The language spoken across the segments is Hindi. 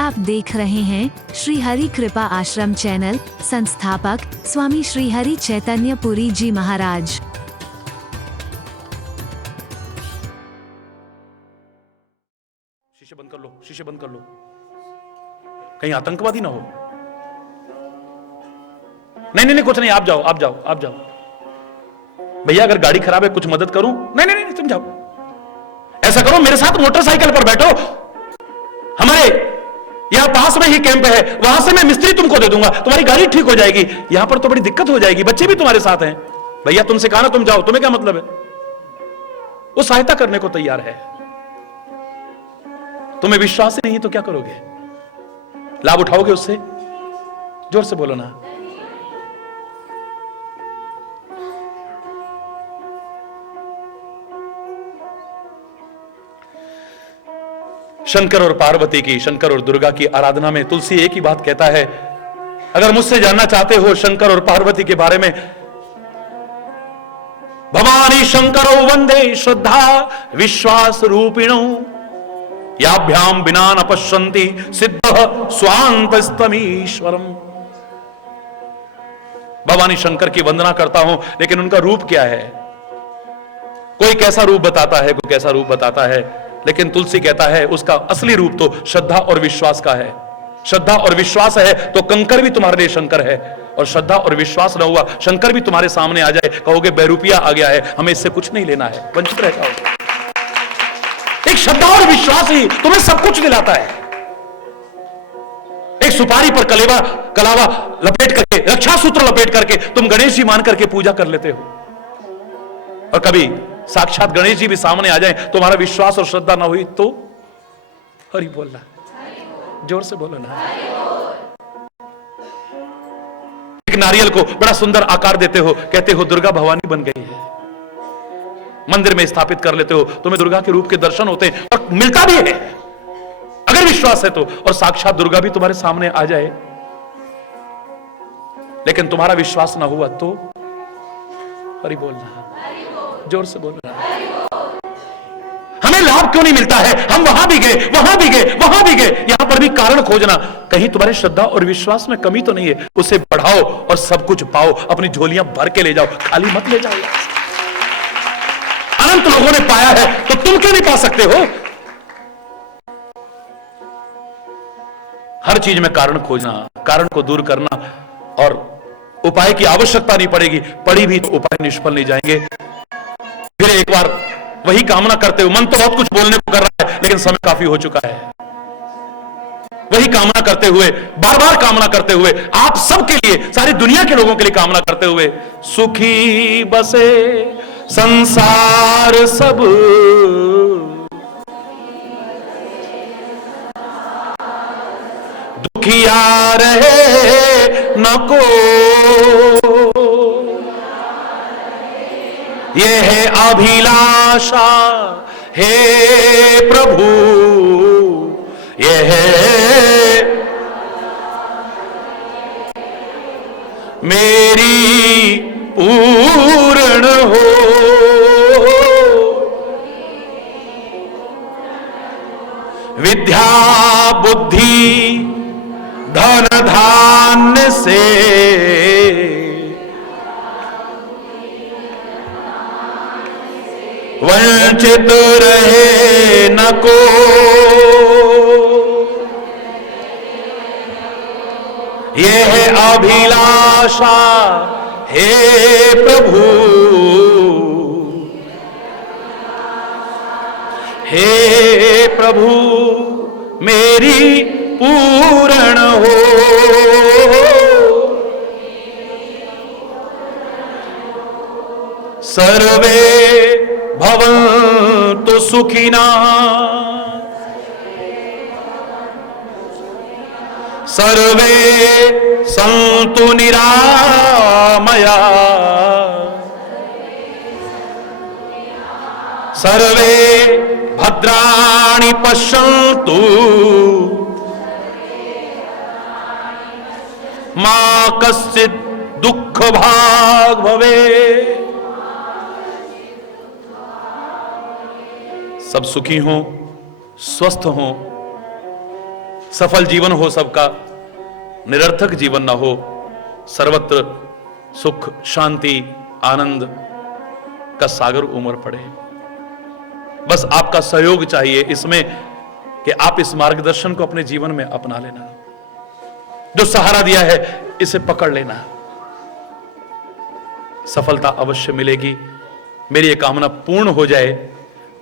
आप देख रहे हैं श्री हरि कृपा आश्रम चैनल। संस्थापक स्वामी श्री हरि चैतन्य पुरी जी महाराज। शीशे बंद कर लो, शीशे बंद कर लो, कहीं आतंकवादी ना हो। नहीं नहीं नहीं, कुछ नहीं, आप जाओ आप जाओ आप जाओ। भैया अगर गाड़ी खराब है कुछ मदद करूं? नहीं नहीं नहीं, तुम जाओ। ऐसा करो, मेरे साथ मोटरसाइकिल पर बैठो, हमारे यहां पास में ही कैंप है, वहां से मैं मिस्त्री तुमको दे दूंगा, तुम्हारी गाड़ी ठीक हो जाएगी। यहां पर तो बड़ी दिक्कत हो जाएगी, बच्चे भी तुम्हारे साथ हैं। भैया तुमसे कहा ना तुम जाओ, तुम्हें क्या मतलब है? वो सहायता करने को तैयार है। तुम्हें विश्वास ही नहीं तो क्या करोगे? लाभ उठाओगे उससे? जोर से बोलो ना। शंकर और पार्वती की, शंकर और दुर्गा की आराधना में तुलसी एक ही बात कहता है। अगर मुझसे जानना चाहते हो शंकर और पार्वती के बारे में, भवानी शंकरो वंदे श्रद्धा विश्वास रूपिणो याभ्याम बिना न पश्यन्ति सिद्ध स्वांतस्तमीश्वरम। भवानी शंकर की वंदना करता हूं, लेकिन उनका रूप क्या है? कोई कैसा रूप बताता है, कोई कैसा रूप बताता है, लेकिन तुलसी कहता है उसका असली रूप तो श्रद्धा और विश्वास का है। श्रद्धा और विश्वास है तो कंकर भी तुम्हारे लिए शंकर है, और श्रद्धा और विश्वास न हुआ, शंकर भी तुम्हारे सामने आ जाए, कहोगे बेरूपिया आ गया है, हमें इससे कुछ नहीं लेना है, वंचित रह जाओगे। एक श्रद्धा और विश्वास ही तुम्हें सब कुछ दिलाता है। एक सुपारी पर कलावा लपेट करके, रक्षा सूत्र लपेट करके तुम गणेश जी मान करके पूजा कर लेते हो, और कभी साक्षात गणेश जी भी सामने आ जाए, तुम्हारा विश्वास और श्रद्धा ना हुई तो हरि बोलना, जोर से बोलो ना। एक नारियल को बड़ा सुंदर आकार देते हो, कहते हो दुर्गा भवानी बन गई है, मंदिर में स्थापित कर लेते हो, तुम्हें दुर्गा के रूप के दर्शन होते हैं और मिलता भी है अगर विश्वास है तो, और साक्षात दुर्गा भी तुम्हारे सामने आ जाए, लेकिन तुम्हारा विश्वास ना हुआ तो हरि बोलना, जोर से बोलना। हमें लाभ क्यों नहीं मिलता है? हम वहां भी गए, वहां भी गए, वहां भी गए, यहां पर भी कारण खोजना, कहीं तुम्हारे श्रद्धा और विश्वास में कमी तो नहीं है? उसे बढ़ाओ और सब कुछ पाओ, अपनी झोलियां भर के ले जाओ, खाली मत ले जाओ। अनंत लोगों ने पाया है तो तुम क्यों नहीं पा सकते हो? हर चीज में कारण खोजना, कारण को दूर करना, और उपाय की आवश्यकता नहीं पड़ेगी, पड़ी भी तो उपाय निष्फल नहीं जाएंगे। फिर एक बार वही कामना करते हुए, मन तो बहुत कुछ बोलने को कर रहा है, लेकिन समय काफी हो चुका है। वही कामना करते हुए, बार बार कामना करते हुए, आप सबके लिए, सारी दुनिया के लोगों के लिए कामना करते हुए, सुखी बसे संसार सब, दुखिया रहे न को, ये है अभिलाषा हे प्रभु, ये है मेरी पूर्ण हो। विद्या बुद्धि धन धान्य से वंचित रहे न को, ये है अभिलाषा हे प्रभु, हे प्रभु मेरी पूर्ण हो। सर्वे भवन्तु सुखिनः, सर्वे सन्तु निरामया, सर्वे भद्राणि पश्यन्तु मा कश्चित् दुःख भाग् भवेत्। सब सुखी हों, स्वस्थ हों, सफल जीवन हो सबका, निरर्थक जीवन ना हो, सर्वत्र सुख शांति आनंद का सागर उमड़ पड़े। बस आपका सहयोग चाहिए इसमें कि आप इस मार्गदर्शन को अपने जीवन में अपना लेना, जो सहारा दिया है इसे पकड़ लेना, सफलता अवश्य मिलेगी। मेरी ये कामना पूर्ण हो जाए,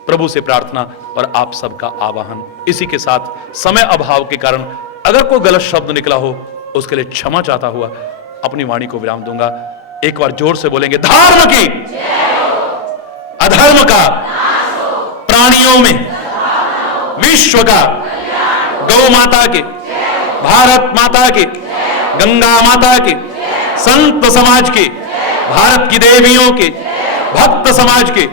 प्रभु से प्रार्थना और आप सबका आवाहन। इसी के साथ समय अभाव के कारण अगर कोई गलत शब्द निकला हो उसके लिए क्षमा चाहता हुआ अपनी वाणी को विराम दूंगा। एक बार जोर से बोलेंगे, धर्म की अधर्म का प्राणियों में विश्व का, गौ माता के, भारत माता के, गंगा माता के, संत समाज के, भारत की देवियों के, भक्त समाज के,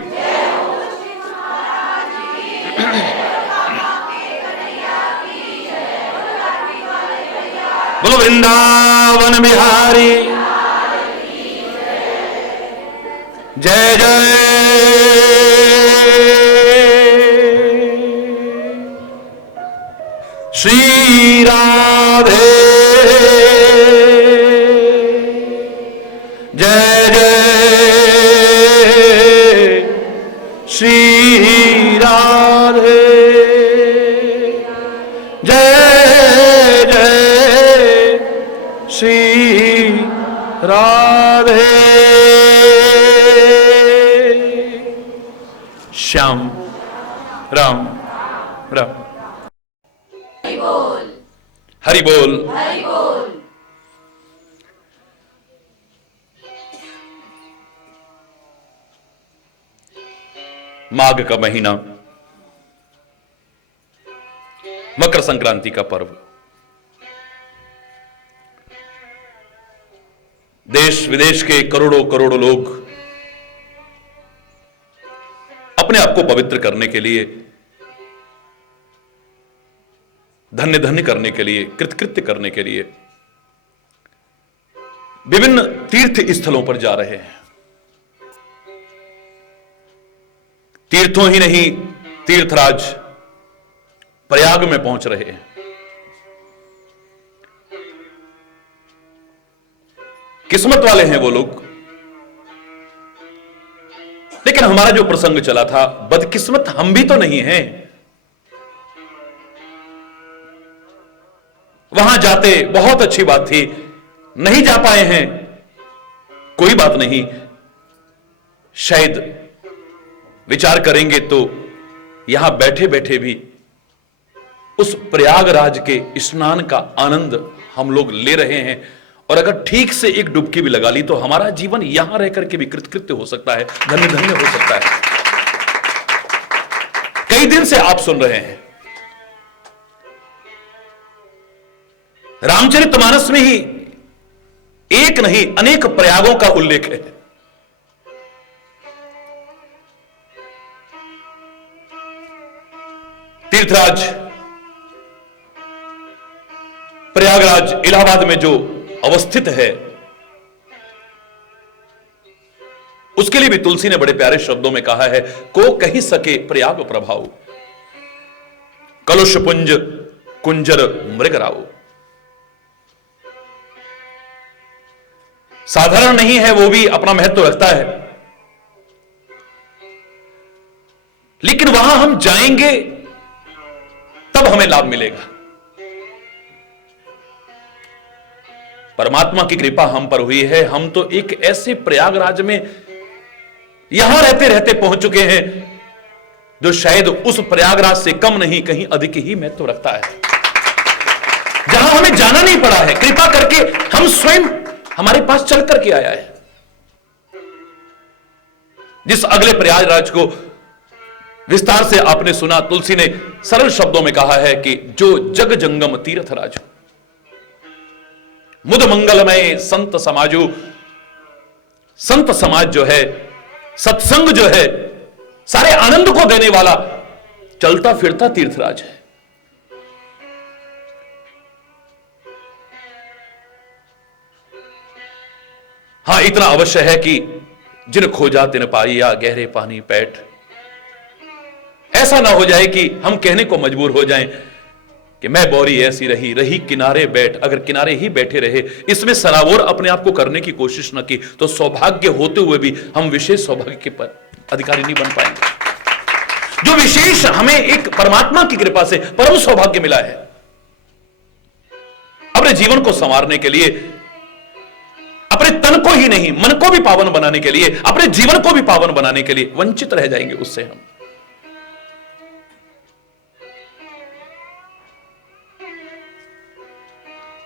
बोलो वृंदावन बिहारी जय जय। श्री राधे जय जय। श्री राधे जय जय। श्री राधे। श्याम राम राम। हरि बोल। हरि बोल। माघ का महीना, मकर संक्रांति का पर्व, देश विदेश के करोड़ों करोड़ों लोग अपने आप को पवित्र करने के लिए, धन्य धन्य करने के लिए, कृतकृत्य करने के लिए विभिन्न तीर्थ स्थलों पर जा रहे हैं। तीर्थों ही नहीं, तीर्थराज प्रयाग में पहुंच रहे हैं। किस्मत वाले हैं वो लोग। लेकिन हमारा जो प्रसंग चला था, बदकिस्मत हम भी तो नहीं हैं। वहां जाते बहुत अच्छी बात थी, नहीं जा पाए हैं, कोई बात नहीं। शायद विचार करेंगे तो यहां बैठे बैठे भी उस प्रयागराज के स्नान का आनंद हम लोग ले रहे हैं। और अगर ठीक से एक डुबकी भी लगा ली तो हमारा जीवन यहां रह करके भी कृतकृत्य हो सकता है, धन्य धन्य हो सकता है। कई दिन से आप सुन रहे हैं, रामचरितमानस में ही एक नहीं अनेक प्रयागों का उल्लेख है। तीर्थराज प्रयागराज इलाहाबाद में जो अवस्थित है, उसके लिए भी तुलसी ने बड़े प्यारे शब्दों में कहा है, को कही सके प्रयाग प्रभाव, कलुष पुंज कुंजर मृगराव। साधारण नहीं है, वो भी अपना महत्व रखता है। लेकिन वहां हम जाएंगे तब हमें लाभ मिलेगा। परमात्मा की कृपा हम पर हुई है। हम तो एक ऐसे प्रयागराज में यहां रहते रहते पहुंच चुके हैं जो शायद उस प्रयागराज से कम नहीं, कहीं अधिक ही महत्व रखता है, जहां हमें जाना नहीं पड़ा है। कृपा करके हम स्वयं हमारे पास चल करके आया है। जिस अगले प्रयागराज को विस्तार से आपने सुना, तुलसी ने सरल शब्दों में कहा है कि जो जग जंगम तीर्थराज, मुद मंगलमय संत समाजो। संत समाज जो है, सत्संग जो है, सारे आनंद को देने वाला चलता फिरता तीर्थराज है। हां, इतना अवश्य है कि जिन खोजा तिन पाइया गहरे पानी पैठ। ऐसा ना हो जाए कि हम कहने को मजबूर हो जाएं कि मैं बोरी ऐसी रही रही किनारे बैठ, अगर किनारे ही बैठे रहे, इसमें सराबोर अपने आप को करने की कोशिश न की, तो सौभाग्य होते हुए भी हम विशेष सौभाग्य के अधिकारी नहीं बन पाएंगे। जो विशेष हमें एक परमात्मा की कृपा से परम सौभाग्य मिला है, अपने जीवन को संवारने के लिए, अपने तन को ही नहीं मन को भी पावन बनाने के लिए, अपने जीवन को भी पावन बनाने के लिए वंचित रह जाएंगे उससे हम।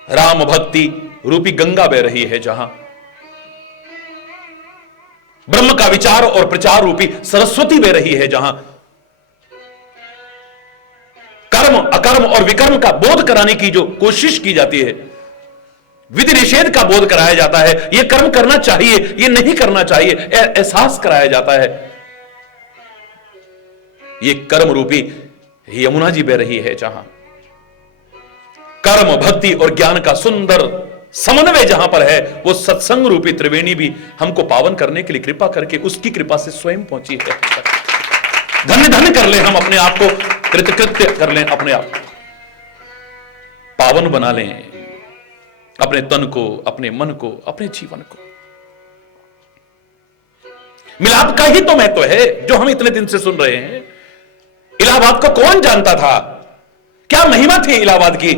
राम भक्ति रूपी गंगा बह रही है जहां, ब्रह्म का विचार और प्रचार रूपी सरस्वती बह रही है जहां, कर्म अकर्म और विकर्म का बोध कराने की जो कोशिश की जाती है, विधि निषेध का बोध कराया जाता है, यह कर्म करना चाहिए, यह नहीं करना चाहिए, एहसास कराया जाता है, यह कर्म रूपी यमुना जी बह रही है जहां कर्म भक्ति और ज्ञान का सुंदर समन्वय जहां पर है, वो सत्संग रूपी त्रिवेणी भी हमको पावन करने के लिए कृपा करके उसकी कृपा से स्वयं पहुंची है। धन्य धन्य कर लें हम अपने आप को, कृतकृत्य कर लें अपने आप को, पावन बना लें अपने तन को, अपने मन को, अपने जीवन को। मिलाप का ही तो महत्व है जो हम इतने दिन से सुन रहे हैं। इलाहाबाद को कौन जानता था? क्या महिमा थी इलाहाबाद की?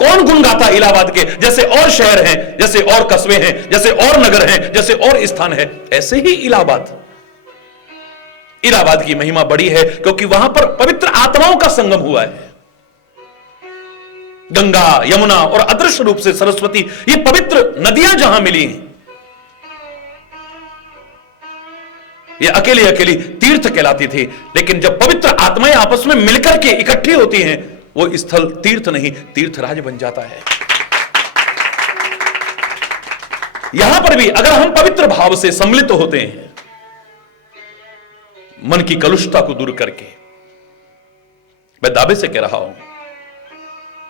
कौन गुण गाता इलाहाबाद के? जैसे और शहर हैं, जैसे और कस्बे हैं, जैसे और नगर हैं, जैसे और स्थान है, ऐसे ही इलाहाबाद की महिमा बड़ी है क्योंकि वहां पर पवित्र आत्माओं का संगम हुआ है। गंगा, यमुना और अदृश्य रूप से सरस्वती, ये पवित्र नदियां जहां मिली हैं, ये अकेली अकेली तीर्थ कहलाती थी, लेकिन जब पवित्र आत्माएं आपस में मिलकर के इकट्ठी होती हैं, वो स्थल तीर्थ नहीं तीर्थराज बन जाता है। यहां पर भी अगर हम पवित्र भाव से सम्मिलित होते हैं, मन की कलुषता को दूर करके, मैं दावे से कह रहा हूं,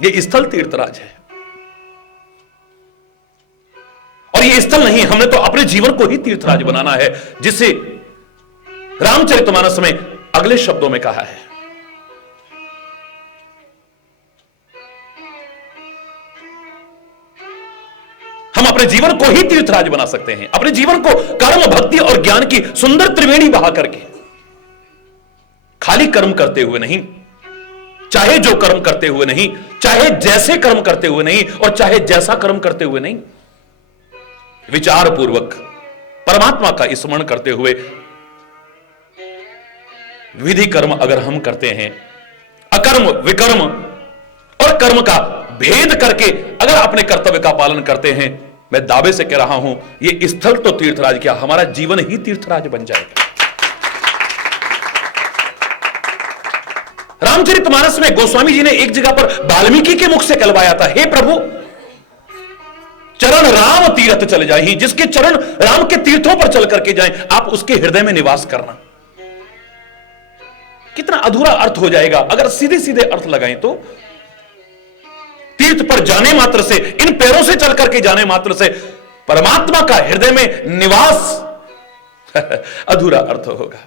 यह स्थल तीर्थराज है। और यह स्थल नहीं, हमने तो अपने जीवन को ही तीर्थराज बनाना है, जिसे रामचरितमानस में अगले शब्दों में कहा है, हम अपने जीवन को ही तीर्थराज बना सकते हैं। अपने जीवन को कर्म भक्ति और ज्ञान की सुंदर त्रिवेणी बहा करके, खाली कर्म करते हुए नहीं, चाहे जो कर्म करते हुए नहीं, चाहे जैसे कर्म करते हुए नहीं, और चाहे जैसा कर्म करते हुए नहीं, विचार पूर्वक परमात्मा का स्मरण करते हुए विधि कर्म अगर हम करते हैं, अकर्म विकर्म और कर्म का भेद करके अगर अपने कर्तव्य का पालन करते हैं, मैं दावे से कह रहा हूं, यह स्थल तो तीर्थराज क्या, हमारा जीवन ही तीर्थराज बन जाएगा। रामचरितमानस में गोस्वामी जी ने एक जगह पर वाल्मीकि के मुख से कहलवाया था, हे प्रभु, चरण राम तीर्थ चले जाए, जिसके चरण राम के तीर्थों पर चल करके जाएं, आप उसके हृदय में निवास करना। कितना अधूरा अर्थ हो जाएगा अगर सीधे सीधे अर्थ लगाएं तो। तीर्थ पर जाने मात्र से, इन पैरों से चल करके जाने मात्र से परमात्मा का हृदय में निवास अधूरा अर्थ होगा।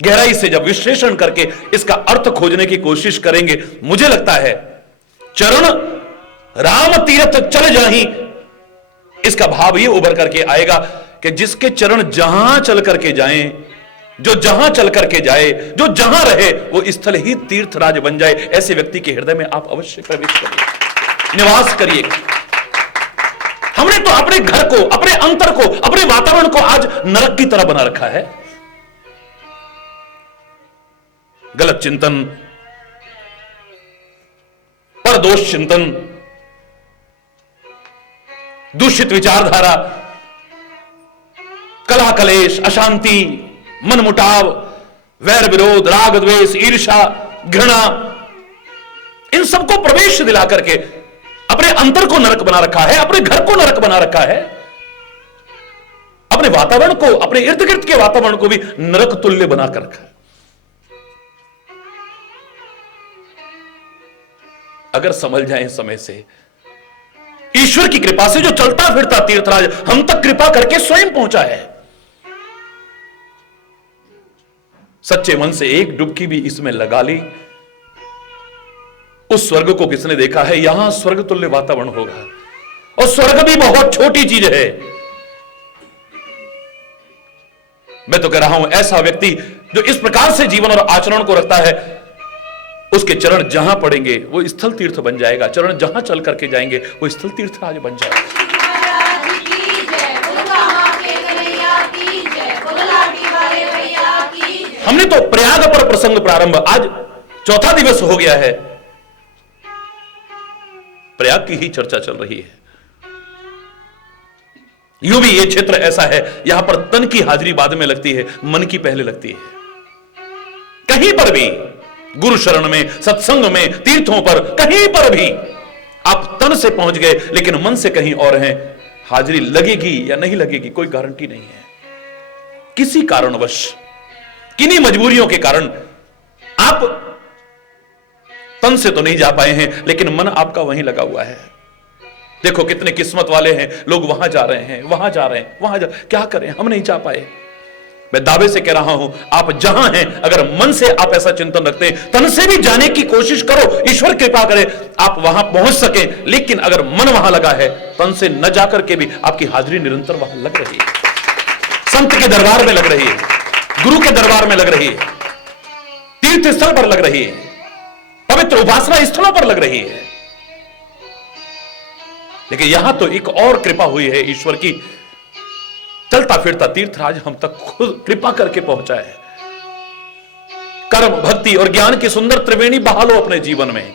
गहराई से जब विश्लेषण करके इसका अर्थ खोजने की कोशिश करेंगे, मुझे लगता है चरण राम तीर्थ चल जाही, इसका भाव यह उभर करके आएगा कि जिसके चरण जहां चल करके जाएं, जो जहां चल करके जाए, जो जहां रहे, वो स्थल ही तीर्थराज बन जाए। ऐसे व्यक्ति के हृदय में आप अवश्य प्रवेश करिए, निवास करिए। हमने तो अपने घर को, अपने अंतर को, अपने वातावरण को आज नरक की तरह बना रखा है। गलत चिंतन, परदोष चिंतन, दूषित विचारधारा, कलह कलेश, अशांति, मनमुटाव, वैर विरोध, राग द्वेष, ईर्ष्या, घृणा, इन सबको प्रवेश दिला करके अपने अंतर को नरक बना रखा है, अपने घर को नरक बना रखा है, अपने वातावरण को, अपने इर्द गिर्द के वातावरण को भी नरक तुल्य बनाकर रखा है। अगर समझ जाएं समय से, ईश्वर की कृपा से जो चलता फिरता तीर्थराज हम तक कृपा करके स्वयं पहुंचा है, सच्चे मन से एक डुबकी भी इसमें लगा ली, उस स्वर्ग को किसने देखा है? यहां स्वर्ग तुल्य वातावरण होगा, और स्वर्ग भी बहुत छोटी चीज है। मैं तो कह रहा हूं, ऐसा व्यक्ति जो इस प्रकार से जीवन और आचरण को रखता है, उसके चरण जहां पड़ेंगे वो स्थल तीर्थ बन जाएगा। चरण जहां चल करके जाएंगे वो स्थल तीर्थ राज बन जाएगा। हमने तो प्रयाग पर प्रसंग प्रारंभ, आज चौथा दिवस हो गया है, प्रयाग की ही चर्चा चल रही है। यूं भी ये क्षेत्र ऐसा है, यहां पर तन की हाजिरी बाद में लगती है, मन की पहले लगती है। कहीं पर भी गुरु शरण में, सत्संग में, तीर्थों पर, कहीं पर भी आप तन से पहुंच गए लेकिन मन से कहीं और हैं, हाजिरी लगेगी या नहीं लगेगी कोई गारंटी नहीं है। किसी कारणवश, किन्हीं मजबूरियों के कारण आप तन से तो नहीं जा पाए हैं, लेकिन मन आपका वहीं लगा हुआ है। देखो कितने किस्मत वाले हैं, लोग वहां जा रहे हैं, वहां जा रहे हैं, वहां जा, क्या करें, हम नहीं जा पाए। मैं दावे से कह रहा हूं, आप जहां हैं, अगर मन से आप ऐसा चिंतन रखते हैं, तन से भी जाने की कोशिश करो, ईश्वर कृपा करे आप वहां पहुंच सके। लेकिन अगर मन वहां लगा है, तन से न जाकर के भी आपकी हाजिरी निरंतर वहां लग रही है, संत के दरबार में लग रही है, गुरु के दरबार में लग रही है, तीर्थ स्थल पर लग रही है, पवित्र उपासना स्थलों पर लग रही है। लेकिन यहां तो एक और कृपा हुई है ईश्वर की, चलता फिरता तीर्थराज हम तक खुद कृपा करके पहुंचा है। कर्म, भक्ति और ज्ञान की सुंदर त्रिवेणी बहा लो अपने जीवन में।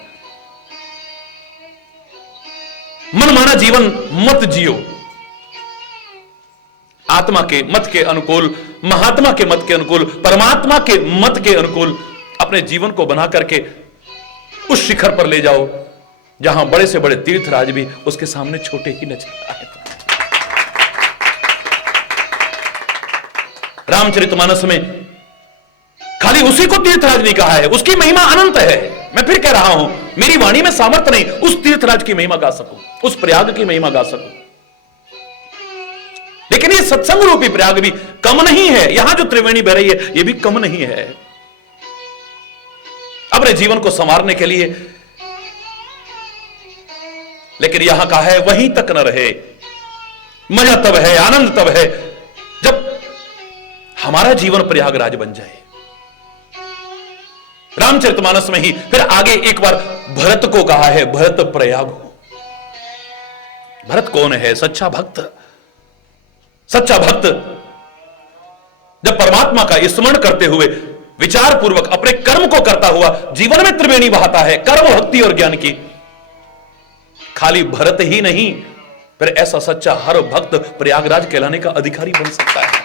मनमाना जीवन मत जियो, आत्मा के मत के अनुकूल, महात्मा के मत के अनुकूल, परमात्मा के मत के अनुकूल अपने जीवन को बना करके उस शिखर पर ले जाओ जहां बड़े से बड़े तीर्थराज भी उसके सामने छोटे ही नजर आए। रामचरितमानस में खाली उसी को तीर्थराज नहीं कहा है, उसकी महिमा अनंत है। मैं फिर कह रहा हूं, मेरी वाणी में सामर्थ्य नहीं उस तीर्थराज की महिमा गा सकूं, उस प्रयाग की महिमा गा सकूं। लेकिन ये सत्संग रूपी प्रयाग भी कम नहीं है, यहां जो त्रिवेणी बह रही है ये भी कम नहीं है। अपने जीवन को संवारने के लिए, लेकिन यहां का है वहीं तक न रहे। मजा तब है, आनंद तब है जब हमारा जीवन प्रयागराज बन जाए। रामचरितमानस में ही फिर आगे एक बार भरत को कहा है, भरत प्रयाग हो। भरत कौन है? सच्चा भक्त। सच्चा भक्त जब परमात्मा का स्मरण करते हुए विचार पूर्वक अपने कर्म को करता हुआ जीवन में त्रिवेणी बहाता है, कर्म, भक्ति और ज्ञान की। खाली भरत ही नहीं, फिर ऐसा सच्चा हर भक्त प्रयागराज कहलाने का अधिकारी बन सकता है।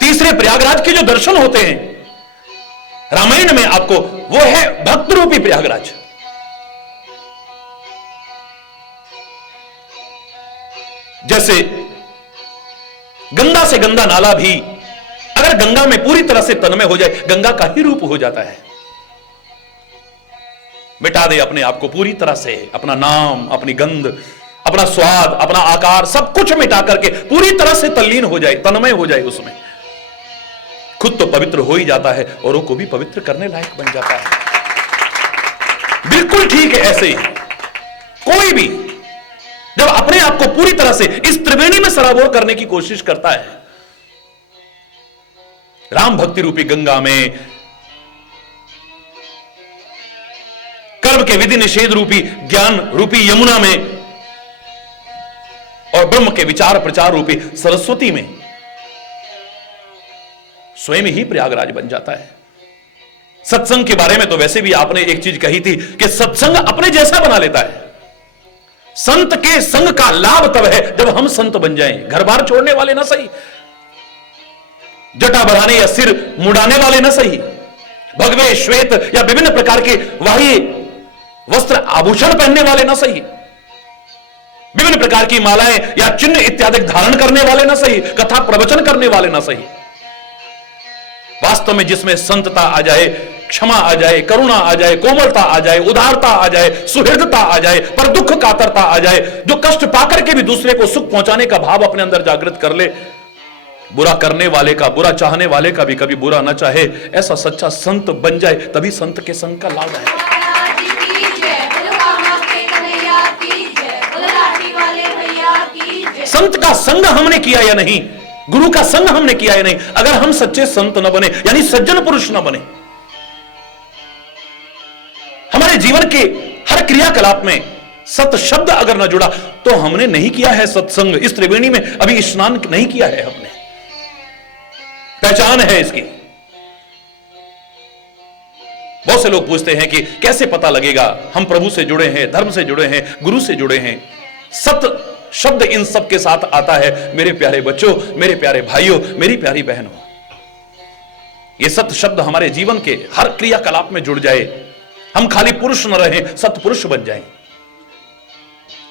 तीसरे प्रयागराज के जो दर्शन होते हैं रामायण में आपको, वो है भक्त रूपी प्रयागराज। जैसे गंगा से गंदा नाला भी अगर गंगा में पूरी तरह से तन्मय हो जाए, गंगा का ही रूप हो जाता है। मिटा दे अपने आप को पूरी तरह से, अपना नाम, अपनी गंध, अपना स्वाद, अपना आकार, सब कुछ मिटा करके पूरी तरह से तल्लीन हो जाए, तन्मय हो जाए उसमें, खुद तो पवित्र हो ही जाता है, औरों को भी पवित्र करने लायक बन जाता है। बिल्कुल ठीक है, ऐसे ही कोई भी जब अपने आप को पूरी तरह से इस त्रिवेणी में सराबोर करने की कोशिश करता है, राम भक्ति रूपी गंगा में, कर्म के विधि निषेध रूपी ज्ञान रूपी यमुना में, और ब्रह्म के विचार प्रचार रूपी सरस्वती में, स्वयं ही प्रयागराज बन जाता है। सत्संग के बारे में तो वैसे भी आपने एक चीज कही थी कि सत्संग अपने जैसा बना लेता है। संत के संग का लाभ तब है जब हम संत बन जाएं। घर बार छोड़ने वाले ना सही, जटा बढ़ाने या सिर मुड़ाने वाले ना सही, भगवे श्वेत या विभिन्न प्रकार के बाह्य वस्त्र आभूषण पहनने वाले ना सही, विभिन्न प्रकार की मालाएं या चिन्ह इत्यादि धारण करने वाले ना सही, कथा प्रवचन करने वाले ना सही। वास्तव में जिसमें संतता आ जाए, क्षमा आ जाए, करुणा आ जाए, कोमलता आ जाए, उदारता आ जाए, सुहृदता आ जाए, पर दुख कातरता आ जाए, जो कष्ट पाकर के भी दूसरे को सुख पहुंचाने का भाव अपने अंदर जागृत कर ले, बुरा करने वाले का, बुरा चाहने वाले का भी कभी बुरा ना चाहे, ऐसा सच्चा संत बन जाए, तभी संत के संग का लाभ है। संत का संग हमने किया या नहीं, गुरु का संग हमने किया या नहीं, अगर हम सच्चे संत न बने, यानी सज्जन पुरुष न बने, हमारे जीवन के हर क्रियाकलाप में सत शब्द अगर न जुड़ा, तो हमने नहीं किया है सत्संग। इस त्रिवेणी में अभी स्नान नहीं किया है हमने, पहचान है इसकी। बहुत से लोग पूछते हैं कि कैसे पता लगेगा हम प्रभु से जुड़े हैं, धर्म से जुड़े हैं, गुरु से जुड़े हैं। सत शब्द इन सब के साथ आता है। मेरे प्यारे बच्चों, मेरे प्यारे भाइयों, मेरी प्यारी बहनों, ये सत शब्द हमारे जीवन के हर क्रियाकलाप में जुड़ जाए। हम खाली पुरुष न रहें, सत्पुरुष बन जाएं।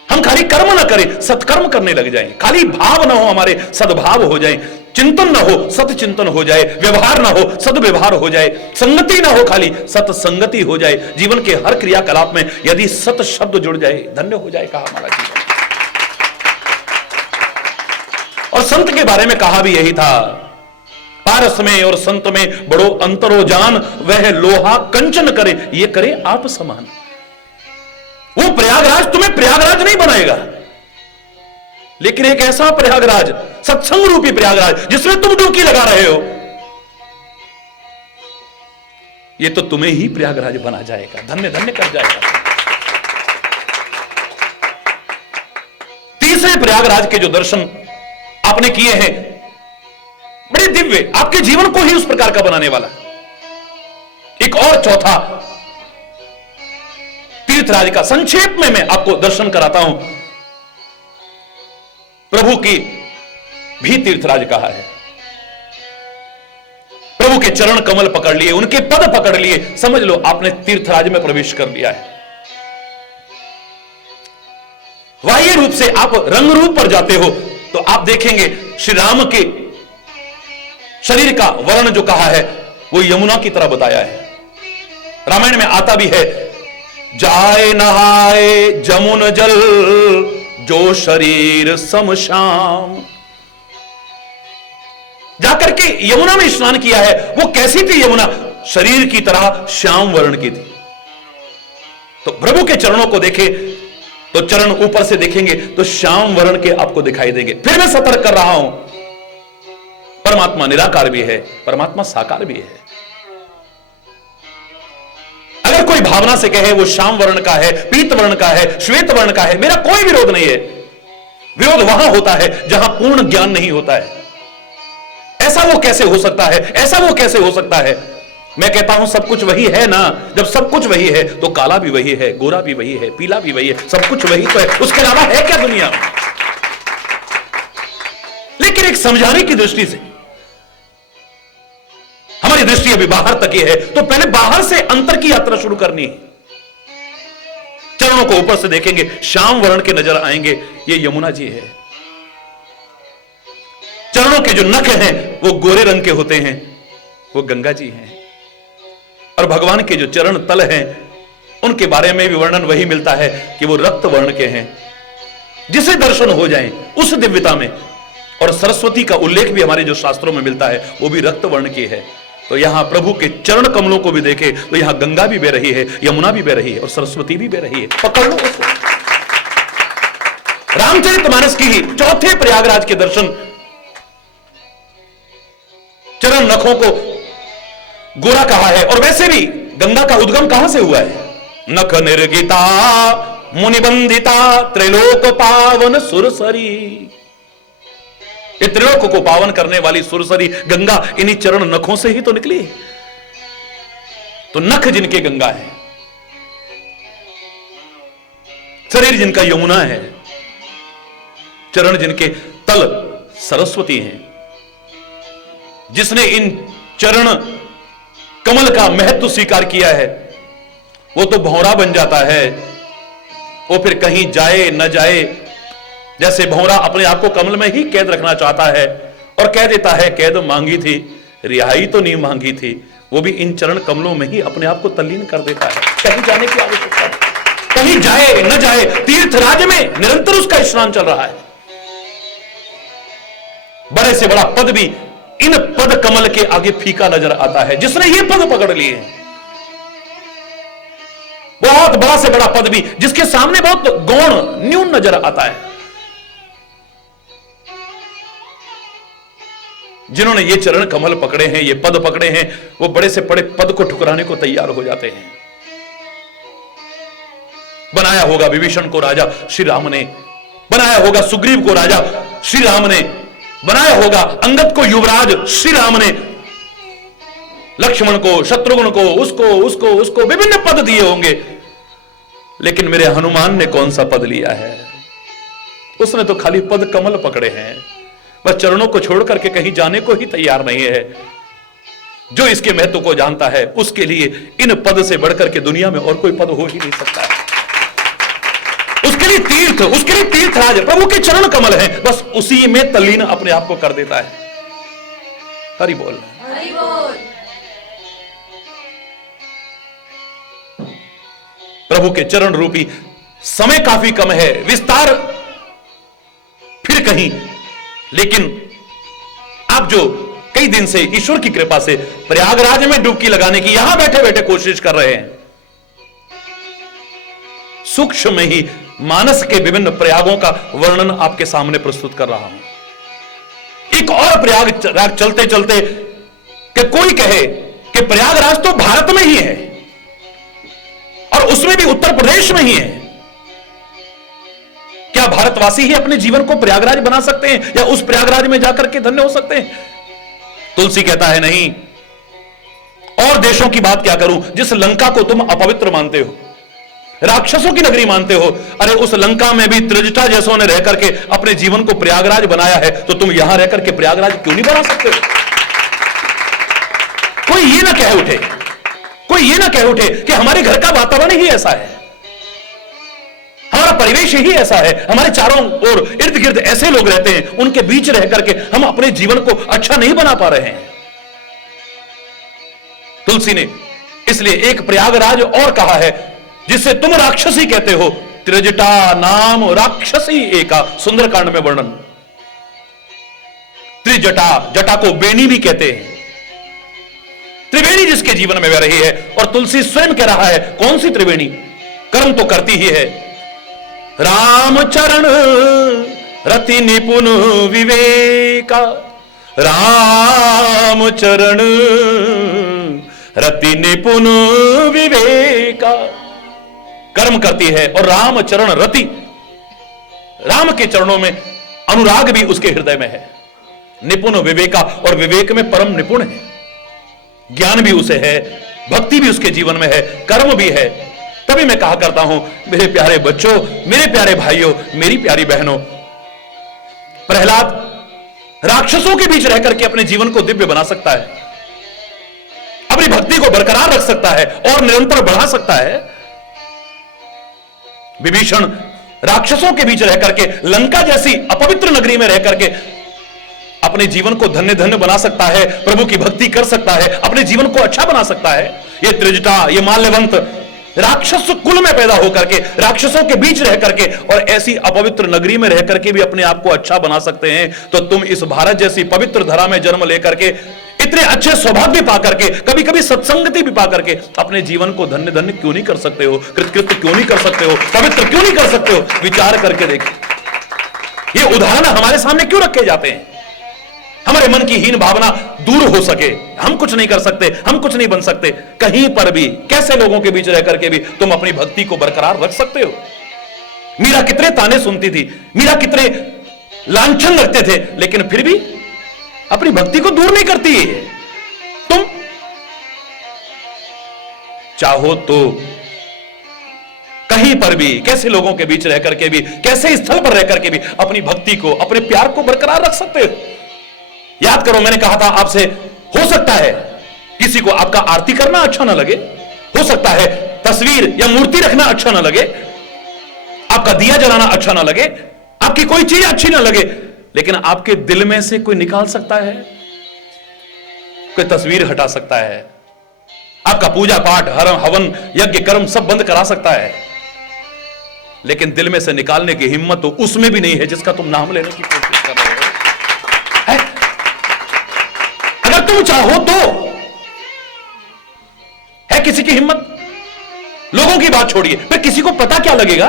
हम खाली कर्म न करें, सत्कर्म करने लग जाएं। खाली भाव न हो हमारे, सद्भाव हो जाए। चिंतन न हो, सतचिंतन हो जाए। व्यवहार न हो, सद्व्यवहार हो जाए। संगति न हो, खाली सत्संगति हो जाए। जीवन के हर क्रियाकलाप में यदि सत शब्द जुड़ जाए, धन्य हो जाएगा हमारा जीवन। और संत के बारे में कहा भी यही था, पारस में और संत में बड़ो अंतरो जान, वह लोहा कंचन करे, ये करे आप समान। वो प्रयागराज तुम्हें प्रयागराज नहीं बनाएगा, लेकिन एक ऐसा प्रयागराज, सत्संग रूपी प्रयागराज, जिसमें तुम डुबकी लगा रहे हो, ये तो तुम्हें ही प्रयागराज बना जाएगा, धन्य धन्य कर जाएगा। तीसरे प्रयागराज के जो दर्शन आपने किए हैं, बड़े दिव्य, आपके जीवन को ही उस प्रकार का बनाने वाला। एक और चौथा तीर्थराज का संक्षेप में मैं आपको दर्शन कराता हूं। प्रभु की भी तीर्थराज कहा है। प्रभु के चरण कमल पकड़ लिए, उनके पद पकड़ लिए, समझ लो आपने तीर्थराज में प्रवेश कर लिया है। बाह्य रूप से आप रंग रूप पर जाते हो तो आप देखेंगे श्री राम के शरीर का वर्ण जो कहा है वो यमुना की तरह बताया है। रामायण में आता भी है, जाए नहाए जमुन जल, जो शरीर सम श्याम। जाकर के यमुना में स्नान किया है। वो कैसी थी यमुना? शरीर की तरह श्याम वर्ण की थी। तो प्रभु के चरणों को देखे तो चरण ऊपर से देखेंगे तो श्याम वर्ण के आपको दिखाई देंगे। फिर मैं सतर्क कर रहा हूं, परमात्मा निराकार भी है, परमात्मा साकार भी है। अगर कोई भावना से कहे वो श्याम वर्ण का है, पीत वर्ण का है, श्वेत वर्ण का है, मेरा कोई विरोध नहीं है। विरोध वहां होता है जहां पूर्ण ज्ञान नहीं होता है। ऐसा वो कैसे हो सकता है, ऐसा वो कैसे हो सकता है? मैं कहता हूं सब कुछ वही है ना। जब सब कुछ वही है तो काला भी वही है, गोरा भी वही है, पीला भी वही है, सब कुछ वही तो है। उसके अलावा है क्या दुनिया? लेकिन एक समझाने की दृष्टि से, हमारी दृष्टि अभी बाहर तक ही है, तो पहले बाहर से अंतर की यात्रा शुरू करनी है। चरणों को ऊपर से देखेंगे, श्याम वर्ण के नजर आएंगे, ये यमुना जी है। चरणों के जो नख हैं वो गोरे रंग के होते हैं, वो गंगा जी हैं। और भगवान के जो चरण तल हैं उनके बारे में भी वर्णन वही मिलता है कि वो रक्त वर्ण के हैं। जिसे दर्शन हो जाए उस दिव्यता में। और सरस्वती का उल्लेख भी हमारे जो शास्त्रों में मिलता है वो भी रक्त वर्ण की है। तो यहां प्रभु के चरण कमलों को भी देखे तो यहां गंगा भी बह रही है, यमुना भी बह रही है और सरस्वती भी बह रही है। पकड़ लो उसको। रामचरितमानस की ही चौथे प्रयागराज के दर्शन, चरण नखों को गोरा कहा है। और वैसे भी गंगा का उद्गम कहां से हुआ है? नख निर्गिता मुनिबंधिता त्रिलोक पावन सुरसरी। ये त्रिलोक को पावन करने वाली सुरसरी गंगा इन्हीं चरण नखों से ही तो निकली। तो नख जिनके गंगा है, शरीर जिनका यमुना है, चरण जिनके तल सरस्वती हैं। जिसने इन चरण कमल का महत्व स्वीकार किया है वो तो भौरा बन जाता है। वो फिर कहीं जाए न जाए, जैसे भौरा अपने आप को कमल में ही कैद रखना चाहता है और कह देता है कैद मांगी थी, रिहाई तो नहीं मांगी थी, वो भी इन चरण कमलों में ही अपने आप को तल्लीन कर देता है। कहीं जाने की आवश्यकता नहीं, कहीं जाए न जाए, तीर्थराज में निरंतर उसका स्नान चल रहा है। बड़े से बड़ा पद भी इन पद कमल के आगे फीका नजर आता है। जिसने ये पद पकड़ लिए, बहुत बड़ा से बड़ा पद भी जिसके सामने बहुत गौण न्यून नजर आता है, जिन्होंने ये चरण कमल पकड़े हैं, ये पद पकड़े हैं, वो बड़े से बड़े पद को ठुकराने को तैयार हो जाते हैं। बनाया होगा विभीषण को राजा श्री राम ने, बनाया होगा सुग्रीव को राजा श्री राम ने, बनाया होगा अंगद को युवराज श्री राम ने, लक्ष्मण को, शत्रुघ्न को, उसको उसको उसको विभिन्न पद दिए होंगे, लेकिन मेरे हनुमान ने कौन सा पद लिया है? उसने तो खाली पद कमल पकड़े हैं, बस चरणों को छोड़ करके कहीं जाने को ही तैयार नहीं है। जो इसके महत्व को जानता है उसके लिए इन पद से बढ़कर के दुनिया में और कोई पद हो ही नहीं सकता है। उसके लिए तीर्थराज प्रभु के चरण कमल है, बस उसी में तल्लीन अपने आप को कर देता है। हरि बोल, हरि बोल। प्रभु के चरण रूपी समय काफी कम है, विस्तार फिर कहीं, लेकिन आप जो कई दिन से ईश्वर की कृपा से प्रयागराज में डुबकी लगाने की यहां बैठे बैठे कोशिश कर रहे हैं, सूक्ष्म में ही मानस के विभिन्न प्रयागों का वर्णन आपके सामने प्रस्तुत कर रहा हूं। एक और प्रयाग चलते चलते कि कोई कहे कि प्रयागराज तो भारत में ही है और उसमें भी उत्तर प्रदेश में ही है, क्या भारतवासी ही अपने जीवन को प्रयागराज बना सकते हैं या उस प्रयागराज में जाकर के धन्य हो सकते हैं? तुलसी कहता है नहीं। और देशों की बात क्या करूं, जिस लंका को तुम अपवित्र मानते हो, राक्षसों की नगरी मानते हो, अरे उस लंका में भी त्रिजटा जैसों ने रह करके अपने जीवन को प्रयागराज बनाया है, तो तुम यहां रह करके प्रयागराज क्यों नहीं बना सकते? कोई ये ना कह उठे कि हमारे घर का वातावरण ही ऐसा है, हमारा परिवेश ही ऐसा है, हमारे चारों ओर इर्द गिर्द ऐसे लोग रहते हैं, उनके बीच रह करके हम अपने जीवन को अच्छा नहीं बना पा रहे हैं। तुलसी ने इसलिए एक प्रयागराज और कहा है जिसे तुम राक्षसी कहते हो, त्रिजटा नाम राक्षसी एका, सुंदरकांड में वर्णन। त्रिजटा, जटा को बेणी भी कहते हैं, त्रिवेणी जिसके जीवन में बह रही है, और तुलसी स्वयं कह रहा है कौन सी त्रिवेणी? कर्म तो करती ही है। राम चरण रति निपुण विवेका, राम चरण रति निपुण विवेका, कर्म करती है और राम चरण रति, राम के चरणों में अनुराग भी उसके हृदय में है, निपुण विवेका, और विवेक में परम निपुण है, ज्ञान भी उसे है, भक्ति भी उसके जीवन में है, कर्म भी है। तभी मैं कहा करता हूं मेरे प्यारे बच्चों, मेरे प्यारे भाइयों, मेरी प्यारी बहनों, प्रहलाद राक्षसों के बीच रहकर के अपने जीवन को दिव्य बना सकता है, अपनी भक्ति को बरकरार रख सकता है और निरंतर बढ़ा सकता है। विभीषण राक्षसों के बीच रहकर के लंका जैसी अपवित्र नगरी में रहकर के अपने जीवन को धन्य धन्य बना सकता है, प्रभु की भक्ति कर सकता है, अपने जीवन को अच्छा बना सकता है। ये त्रिजटा, ये माल्यवंत राक्षस कुल में पैदा होकर के, राक्षसों के बीच रह करके और ऐसी अपवित्र नगरी में रह करके भी अपने आप को अच्छा बना सकते हैं, तो तुम इस भारत जैसी पवित्र धरा में जन्म लेकर के, इतने अच्छे सौभाग्य पा करके, कभी कभी सत्संगति भी पा करके अपने जीवन को धन्य धन्य क्यों नहीं कर सकते हो? कृतकृत्य क्यों नहीं कर सकते हो? पवित्र क्यों नहीं कर सकते हो? विचार करके देखिए, ये उदाहरण हमारे सामने क्यों रखे जाते हैं? हमारे मन की हीन भावना दूर हो सके। हम कुछ नहीं कर सकते, हम कुछ नहीं बन सकते, कहीं पर भी कैसे लोगों के बीच रह करके भी तुम अपनी भक्ति को बरकरार रख सकते हो? मीरा कितने ताने सुनती थी, मीरा कितने लांछन रखते थे, लेकिन फिर भी अपनी भक्ति को दूर नहीं करती है। तुम चाहो तो कहीं पर भी, कैसे लोगों के बीच रह करके भी, कैसे स्थल पर रह करके भी अपनी भक्ति को, अपने प्यार को बरकरार रख सकते हो। याद करो, मैंने कहा था आपसे, हो सकता है किसी को आपका आरती करना अच्छा ना लगे, हो सकता है तस्वीर या मूर्ति रखना अच्छा ना लगे, आपका दिया जलाना अच्छा ना लगे, आपकी कोई चीज अच्छी ना लगे, लेकिन आपके दिल में से कोई निकाल सकता है, कोई तस्वीर हटा सकता है, आपका पूजा पाठ, हवन, यज्ञ, कर्म सब बंद करा सकता है, लेकिन दिल में से निकालने की हिम्मत तो उसमें भी नहीं है जिसका तुम नाम लेने की कोशिश कर रहे हो। है? तुम चाहो तो। है किसी की हिम्मत? लोगों की बात छोड़िए, फिर किसी को पता क्या लगेगा?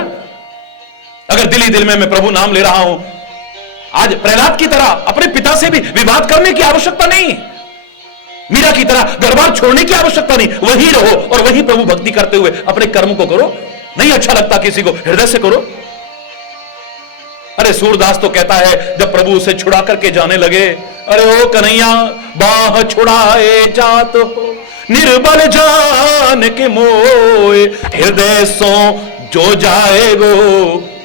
अगर दिल ही दिल में मैं प्रभु नाम ले रहा हूं, आज प्रहलाद की तरह अपने पिता से भी विवाद करने की आवश्यकता नहीं, मीरा की तरह दरबार छोड़ने की आवश्यकता नहीं, वही रहो और वही प्रभु भक्ति करते हुए अपने कर्म को करो। नहीं अच्छा लगता किसी को, हृदय से करो। अरे सूरदास तो कहता है जब प्रभु उसे छुड़ा करके जाने लगे, अरे ओ कन्हैया बाह छुड़ाए जात हो, निर्बल जान के मोए, हृदय सो जो जाएगो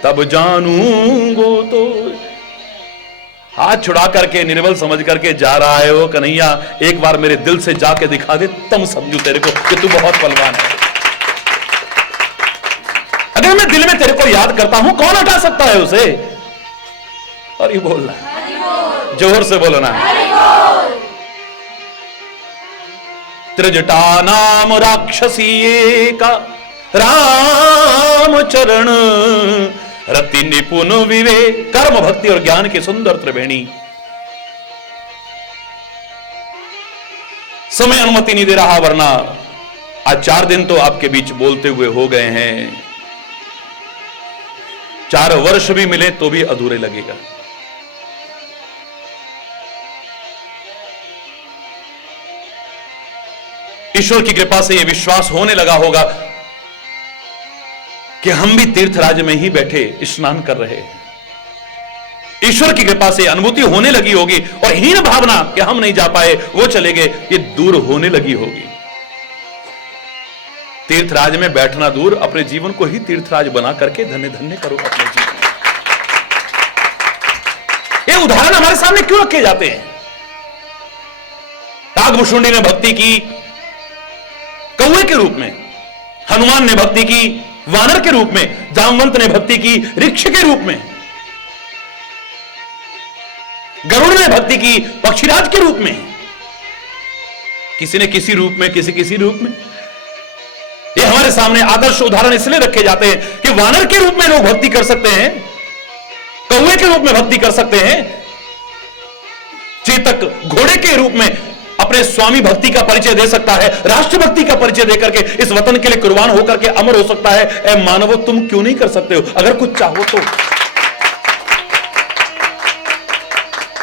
तब जानूंगो तो। हाथ छुड़ा करके निर्बल समझ करके जा रहा है वो कन्हैया, एक बार मेरे दिल से जाके दिखा दे, तब समझू तेरे को कि तू बहुत बलवान है। अगर मैं दिल में तेरे को याद करता हूं, कौन हटा सकता है उसे? और ये बोलना, जोर से बोलना। त्रिजटा नाम राक्षसी का राम चरण, रति निपुण विवेक, कर्म भक्ति और ज्ञान की सुंदर त्रिवेणी। समय अनुमति नहीं दे रहा, वरना आज 4 दिन तो आपके बीच बोलते हुए हो गए हैं। 4 वर्ष भी मिले तो भी अधूरे लगेगा। ईश्वर की कृपा से यह विश्वास होने लगा होगा कि हम भी तीर्थराज में ही बैठे स्नान कर रहे हैं। ईश्वर की कृपा से अनुभूति होने लगी होगी और हीन भावना कि हम नहीं जा पाए, वो चले गए, ये दूर होने लगी होगी। तीर्थराज में बैठना दूर, अपने जीवन को ही तीर्थराज बना करके धन्य धन्य करो अपने जीवन। ये उदाहरण हमारे सामने क्यों रखे जाते हैं? नागभूषुंडी ने भक्ति की कौवे के रूप में, हनुमान ने भक्ति की वानर के रूप में, जामवंत ने भक्ति की ऋक्ष के रूप में, गरुड़ ने भक्ति की पक्षीराज के रूप में, किसी ने किसी रूप में, किसी किसी रूप में। ये हमारे सामने आदर्श उदाहरण इसलिए रखे जाते हैं कि वानर के रूप में लोग भक्ति कर सकते हैं, कौवे के रूप में भक्ति कर सकते हैं, चेतक घोड़े के रूप में अपने स्वामी भक्ति का परिचय दे सकता है, राष्ट्र भक्ति का परिचय देकर के इस वतन के लिए कुर्बान होकर के अमर हो सकता है। ऐ मानवो, तुम क्यों नहीं कर सकते हो? अगर कुछ चाहो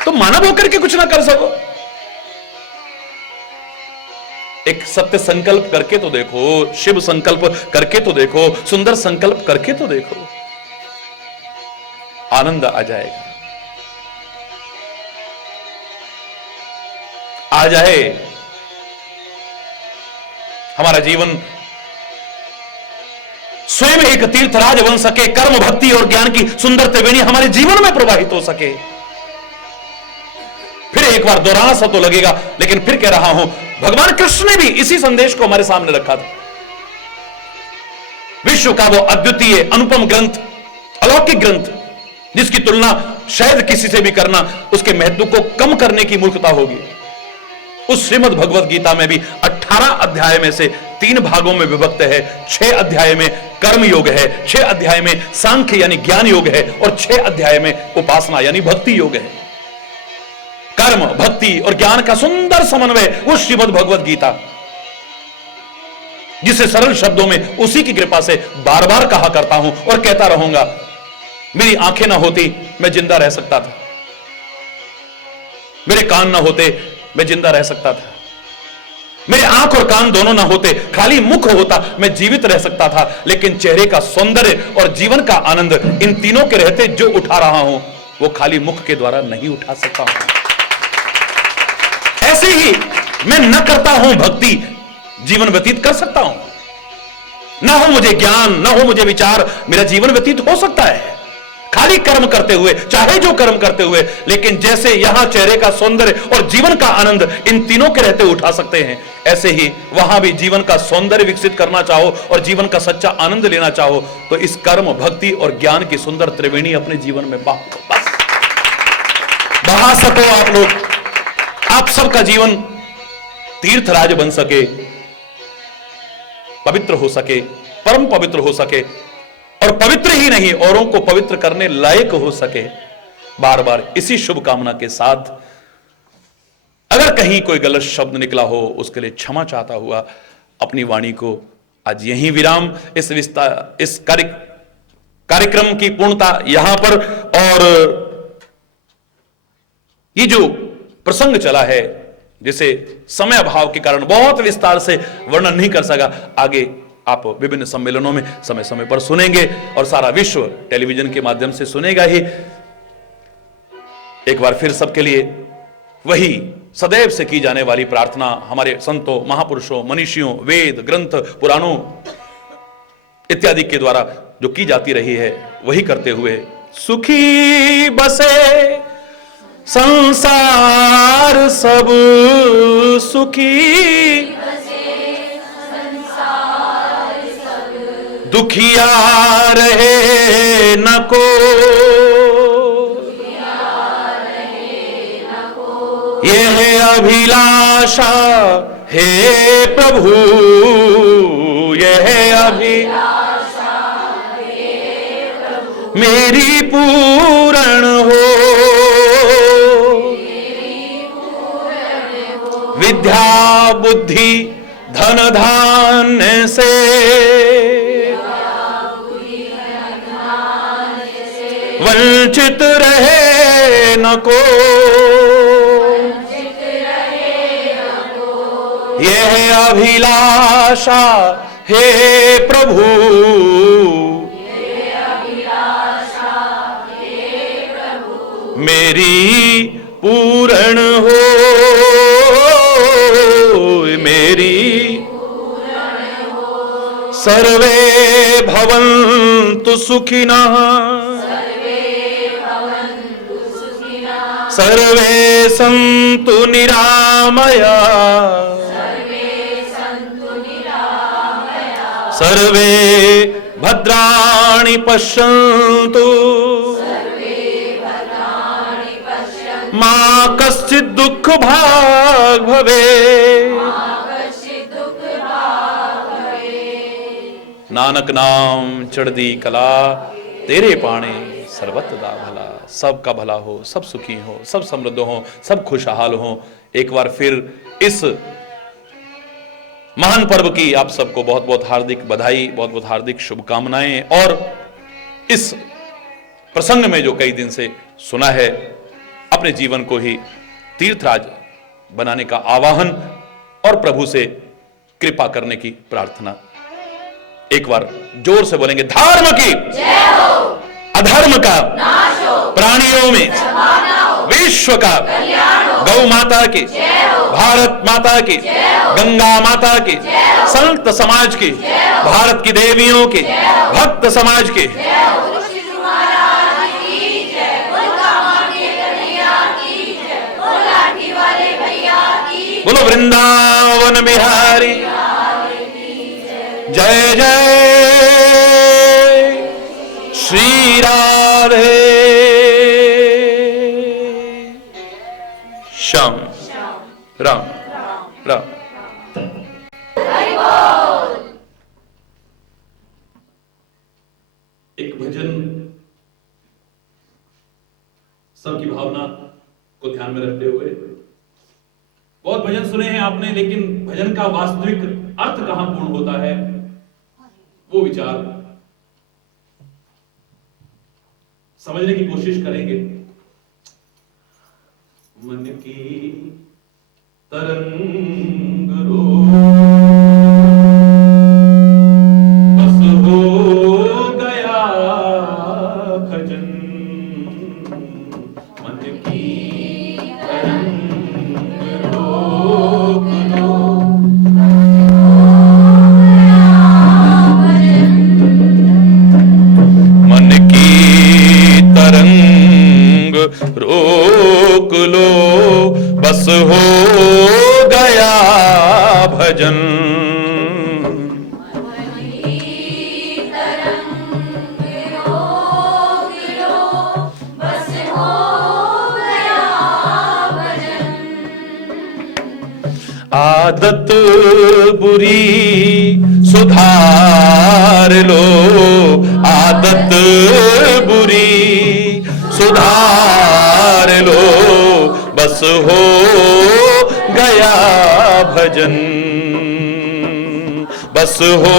तो मानव होकर के कुछ ना कर सको? एक सत्य संकल्प करके तो देखो, शिव संकल्प करके तो देखो, सुंदर संकल्प करके तो देखो, आनंद आ जाएगा। आ जाए हमारा जीवन स्वयं एक तीर्थराज बन सके, कर्म भक्ति और ज्ञान की सुंदर त्रिवेणी हमारे जीवन में प्रवाहित हो सके। फिर एक बार दोहराना सा तो लगेगा, लेकिन फिर कह रहा हूं, भगवान कृष्ण ने भी इसी संदेश को हमारे सामने रखा था। विश्व का वो अद्वितीय अनुपम ग्रंथ, अलौकिक ग्रंथ, जिसकी तुलना शायद किसी से भी करना उसके महत्व को कम करने की मूर्खता होगी। उस श्रीमद् भगवत गीता में भी 18 अध्याय में से 3 भागों में विभक्त है। 6 अध्याय में कर्म योग है, 6 अध्याय में सांख्य यानी ज्ञान योग है और 6 अध्याय में उपासना यानी भक्ति योग है। कर्म, भक्ति और ज्ञान का सुंदर समन्वय वो श्रीमद् भगवत गीता, जिसे सरल शब्दों में उसी की कृपा से बार बार कहा करता हूं और कहता रहूंगा। मेरी आंखें ना होती मैं जिंदा रह सकता था, मेरे कान ना होते मैं जिंदा रह सकता था, मेरे आंख और कान दोनों ना होते, खाली मुख होता मैं जीवित रह सकता था, लेकिन चेहरे का सौंदर्य और जीवन का आनंद इन तीनों के रहते जो उठा रहा हूं वो खाली मुख के द्वारा नहीं उठा सकता हूं। ऐसे ही मैं न करता हूं भक्ति, जीवन व्यतीत कर सकता हूं, ना हो मुझे ज्ञान, ना हो मुझे विचार, मेरा जीवन व्यतीत हो सकता है खाली कर्म करते हुए, चाहे जो कर्म करते हुए। लेकिन जैसे यहां चेहरे का सौंदर्य और जीवन का आनंद इन तीनों के रहते उठा सकते हैं, ऐसे ही वहां भी जीवन का सौंदर्य विकसित करना चाहो और जीवन का सच्चा आनंद लेना चाहो तो इस कर्म, भक्ति और ज्ञान की सुंदर त्रिवेणी अपने जीवन में बहा सको आप लोग, आप सबका जीवन तीर्थराज बन सके, पवित्र हो सके, परम पवित्र हो सके और पवित्र ही नहीं औरों को पवित्र करने लायक हो सके। बार बार इसी शुभकामना के साथ अगर कहीं कोई गलत शब्द निकला हो उसके लिए क्षमा चाहता हुआ अपनी वाणी को आज यहीं विराम, इस कार्यक्रम की पूर्णता यहां पर। और ये जो प्रसंग चला है जिसे समय अभाव के कारण बहुत विस्तार से वर्णन नहीं कर सका, आगे आप विभिन्न सम्मेलनों में समय समय पर सुनेंगे और सारा विश्व टेलीविजन के माध्यम से सुनेगा ही। एक बार फिर सबके लिए वही सदैव से की जाने वाली प्रार्थना हमारे संतों, महापुरुषों, मनीषियों, वेद ग्रंथ, पुराणों इत्यादि के द्वारा जो की जाती रही है वही करते हुए, सुखी बसे संसार सब सुखी, दुखिया रहे न को, यह अभिलाषा हे प्रभु, यह अभिलाषा मेरी पूर्ण हो, विद्या बुद्धि धन धान्य से, वंचित रहे न को, यह अभिलाषा हे प्रभु, मेरी पूर्ण हो, मेरी सर्वे भवन्तु सुखिनः, सर्वे सन्तु निरामया, सर्वे भद्राणि पश्यन्तु, मा कश्चित् दुःख भाग् भवेत्। नानक नाम चढ़दी कला, तेरे पाणे सर्वत्र दा भला। सबका भला हो, सब सुखी हो, सब समृद्ध हो, सब खुशहाल हो। एक बार फिर इस महान पर्व की आप सबको बहुत बहुत हार्दिक बधाई, बहुत बहुत हार्दिक शुभकामनाएं। और इस प्रसंग में जो कई दिन से सुना है, अपने जीवन को ही तीर्थराज बनाने का आवाहन और प्रभु से कृपा करने की प्रार्थना। एक बार जोर से बोलेंगे, धर्म की जय हो, अधर्म का नाश हो, प्राणियों में विश्व का कल्याण हो, गौ माता की जय हो, भारत माता की जय हो, गंगा माता की जय हो, संत समाज की जय हो, भारत की देवियों की, भक्त समाज की जय हो, बोलो वृंदावन बिहारी जय जय श्री राधे श्याम राम राम। एक भजन सबकी भावना को ध्यान में रखते हुए, बहुत भजन सुने हैं आपने, लेकिन भजन का वास्तविक अर्थ कहां पूर्ण होता है वो विचार समझने की कोशिश करेंगे। मन की तरंग रो बस हो गया भजन, मन की तरंग रोक लो, बस हो गया भजन। आदत बुरी सुधार लो, आदत बुरी सुधार लो, बस हो गया भजन, बस हो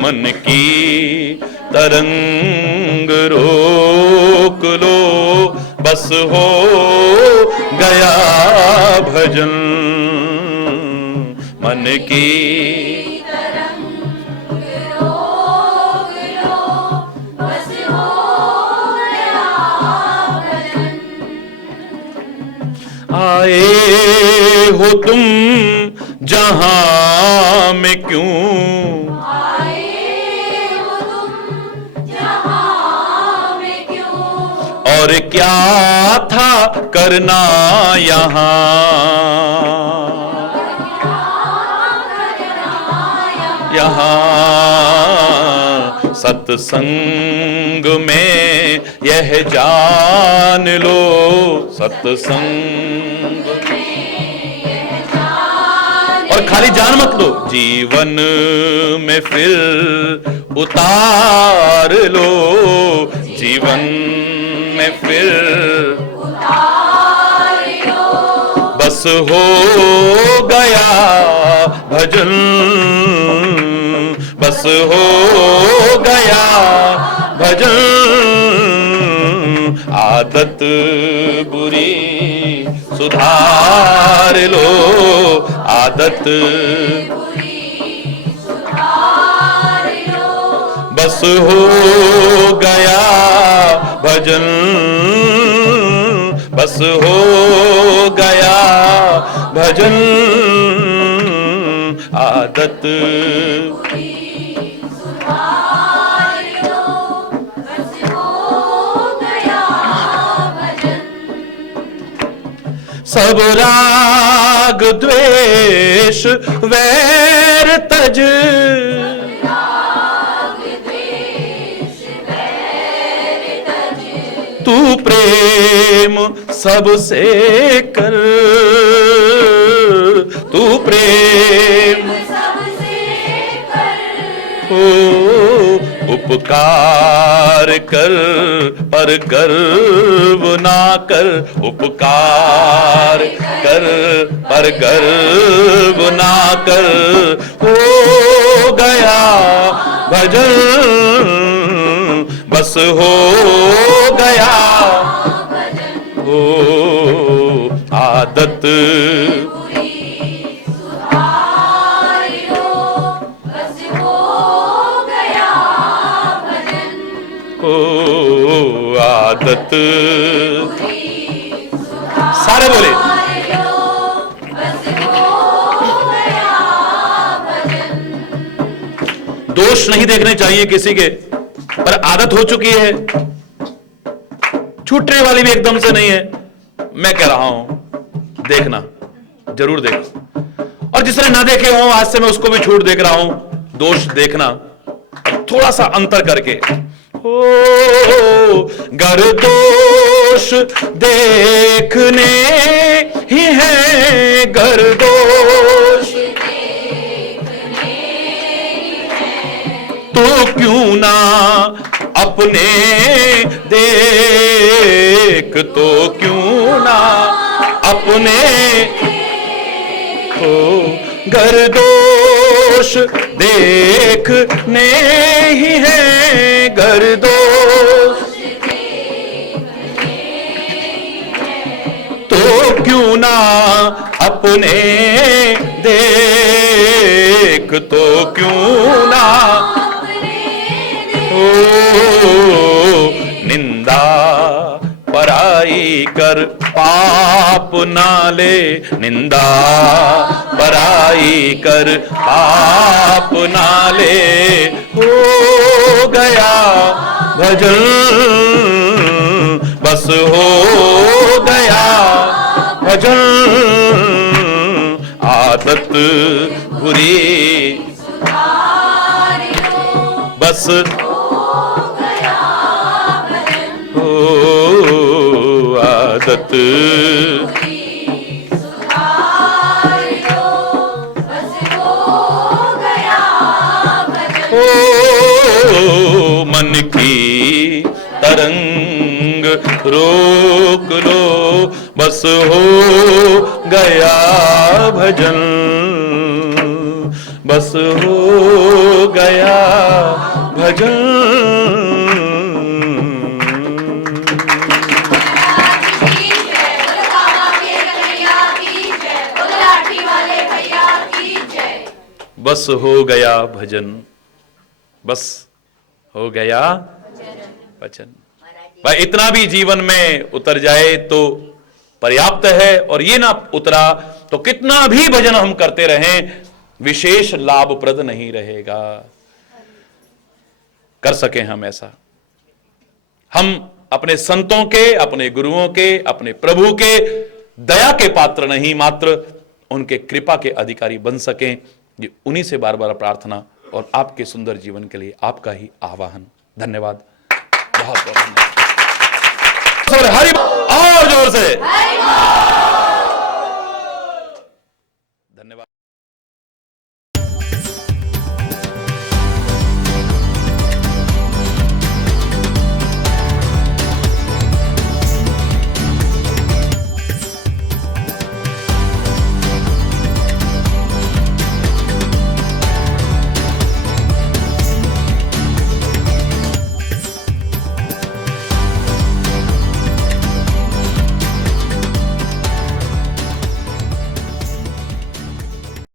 मन की तरंग रोक लो, बस हो गया भजन, मन की आए हो तुम जहां में क्यों, आए हो तुम जहां में क्यों, और क्या था करना यहाँ, यहाँ सत्संग में यह जान लो, सत्संग और खाली जान मत लो, जीवन में फिर उतार लो, जीवन में फिर उतार लो, बस हो गया भजन, बस हो गया भजन, आदत बुरी सुधार लो, आदत सुधार लो, बस हो गया भजन, बस हो गया भजन, आदत सुधार लो, बस हो गया भजन, सब राग द्वेष वैर तज, राग द्वेष वैर तज, तू प्रेम सबसे कर, तू प्रेम सबसे कर, हो उपकार कर पर गर्व ना कर, उपकार कर पर गर्व ना कर, हो गया भजन, बस हो गया हो आदत सुधार लो, बस हो गया भजन, हो आदत, सारे बोले लो, बस हो गया भजन, दोष नहीं देखने चाहिए किसी के, पर आदत हो चुकी है, छूटने वाली भी एकदम से नहीं है। मैं कह रहा हूं देखना, जरूर देखो, और जिसने ना देखे हो आज से मैं उसको भी छूट देख रहा हूं, दोष देखना थोड़ा सा अंतर करके। ओ गर दोष देखने ही है, गर दोष तो क्यों ना अपने देख, तो क्यों ना अपने को, गर दोष देखने ही है, गर दोष तो क्यों ना अपने देख, तो क्यों ना ओ निंदा पराई कर पाप ना ले, निंदा पराई कर पाप ना ले, हो गया भजन, बस हो गया भजन, आदत बुरी बस हो आदत ओ मन की तरंग रोक लो, बस हो गया भजन, बस हो गया भजन। की जय, बोलो बाबा के कन्हैया की जय, बोलो लाठी वाले भैया की जय। बस हो गया भजन, बस हो गया भजन। भाई इतना भी जीवन में उतर जाए तो पर्याप्त है, और ये ना उतरा तो कितना भी भजन हम करते रहें विशेष लाभप्रद नहीं रहेगा। कर सके हम ऐसा, हम अपने संतों के, अपने गुरुओं के, अपने प्रभु के दया के पात्र नहीं, मात्र उनके कृपा के अधिकारी बन सकें। ये उन्हीं से बार बार प्रार्थना और आपके सुंदर जीवन के लिए आपका ही आह्वान। धन्यवाद, बहुत बहुत धन्यवाद। हरि और जोर से